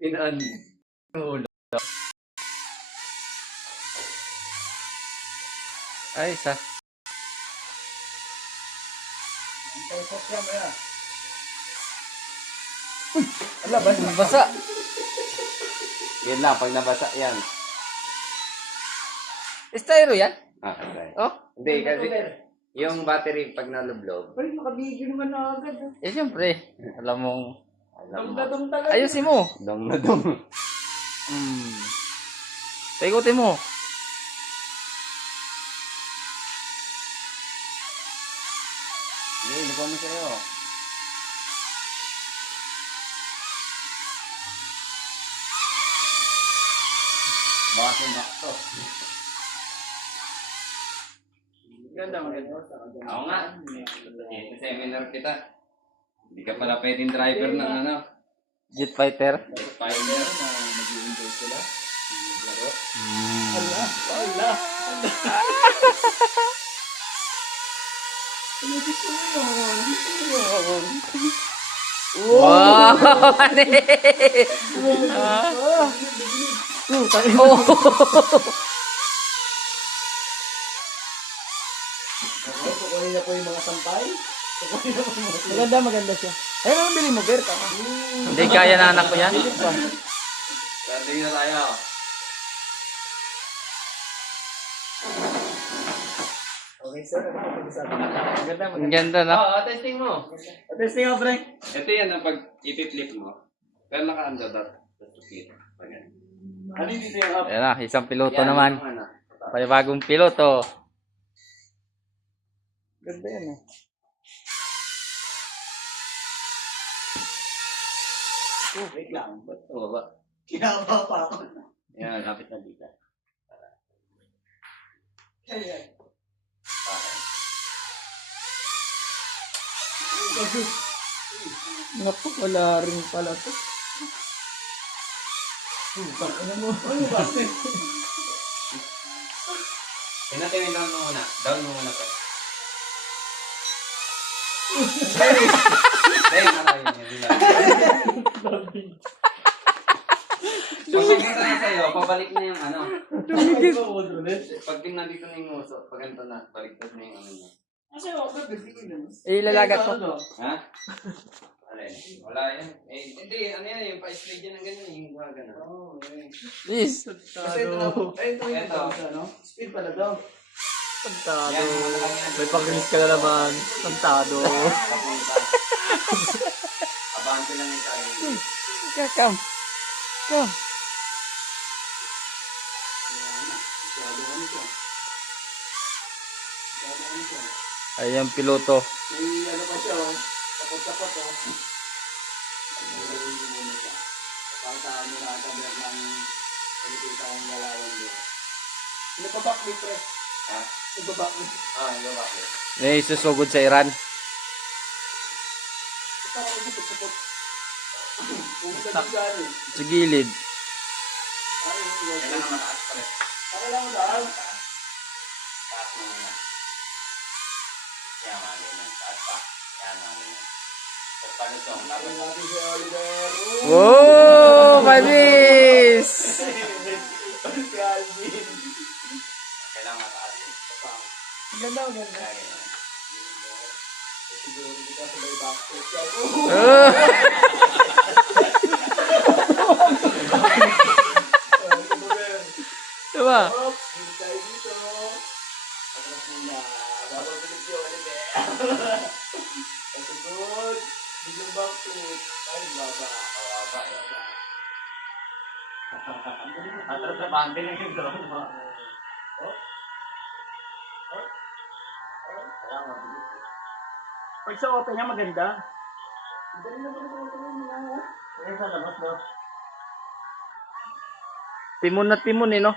Pinaan. Ulo. Ay, isa. Ala ba? Basa. Yan lang, pag nabasa yan. Styro yan? Okay. Oh? Hindi, kasi yung battery pag nalublob. Ay, nakabigil naman na agad. Eh, siyempre. Alam mong... Dum talaga. Ayusin mo. Dong na dong. Paikutin mo. Hindi, lupa mo sa'yo. Baka sumak to. Ganda, maganda. Ako nga. Seminar kita. Hindi ka pala pwedeng driver ng ano. Jet fighter. Finder. Nag-i-enjoy sila. Laro. Mm. Ala. Ala. Gusto mo yun. Gusto mo yun. Wow! Oh! Kukunin na po yung mga sampay. Kukunin na po yung mga... Maganda, maganda siya. Ayun ang bili mo, Berta. Hindi kaya na anak ko yan. Tingin na tayo. Okay, sir. Ano ang pag-isabi? Maganda, Ang maganda. ganda na. Oo, testing mo. Testing nga, Frank. Ito yan ang pag ipip-flip mo. Pero naka-under that. Ano yung dito yung up? Ayan na, isang piloto naman. Ano. Panibagong piloto. Ganda yan, eh. Wait lang. Ba't ito ba? Kinaba pa ako. Yan, lapit na dito. Ay. Naku, wala rin pala to. Ano mo? Ano ba? Pinatawin down mo muna. Down mo muna pa. Dahil na yun. Pag pumunta na sa'yo, pabalik na yung ano. Pag nandito na yung uso, pag ganito na, baliktad na yung ano niya. Eh, ilalagat ko. Ha? Alin? Wala yan. Eh, hindi, ano yan, yung pa-slide yan ng ganyan, yung gana. Oh, okay. Yes. Kasi ito na, ito yung Ito. ano? Speed pala daw. Pantado. Yan, wala lang yan. May pang-release ka na naman. Pantado. Papunta. Abante lang yung tayo. Come. Come. Ayan, piloto. May ano pa siya, oh. Tapos-tapos, oh. Pagkakaan mo na tabi ng pinikita ang galawan doon. Sino pa backlit, pre? Ha? Sino pa backlit? Yung bakit? May susugod sa Iran. Ito ako nagpupot-pupot. Pumunta din dyan, eh. Sa gilid. Ay, Kailangan mataas pa rin. Ako lang daan. Taas mo muna. Yan, mga ganyan. Taas pa. Yan, mga ganyan. Tapos palusong. Tapos Tingnan natin si Oliver. Wow! Mabis! Si Alvin. kailangan mataas yun. Ang ganda, ang ganda. Kaya ganyan. Siguro kita sa may backstep yan. Oh! Diba? Oops, hindi tayo dito. Pagkas muna. Bababilis si Oliver. Pasugod. Biglang backstep. Ay, baba. Baba. Atras sa bante lang yung drone mo. Kailangan mabilis eh. Pag sa open niya, maganda. Maganda na pala sa open niya. Kaya sa labas, no? Timon na timon eh, no?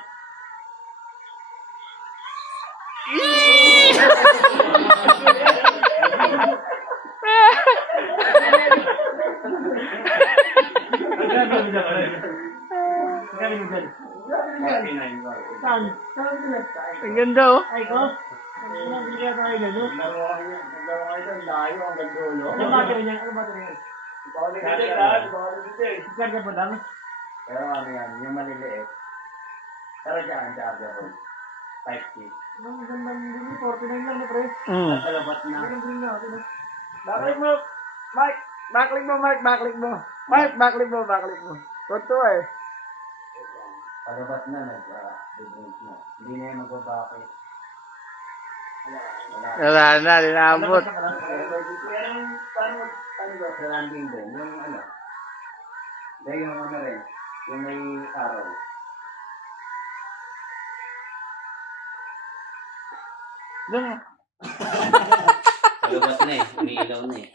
Saan? Saan sila? Ang ganda, oh. Ay, ko? Nabili ka tayo gano'n? Naglaro kayo doon, layo ang gagolo. Ano battery niya? Ano battery niya? Baka nag-detect ha. Baka nag-detect. Charger mo dami. Pero ano yan, yung maliliit. Pero dyan, chargeable. Type C. Ang gandang bili, 49 lang na pre. Mm. Palabas na. Ang green na ako. Backlick mo, Mike. Backlick mo, Mike. Backlick mo. Mike, backlick mo, backlick mo. Totoo eh. Palabas na, nag-difference na. Hindi na yung magbabakit. Wala. Wala na, linabot. Ano ba, sa landing din, yung ano. Dahil yung ano rin, yung may araw. Diyan. Palabas na eh. Umiilaw na eh.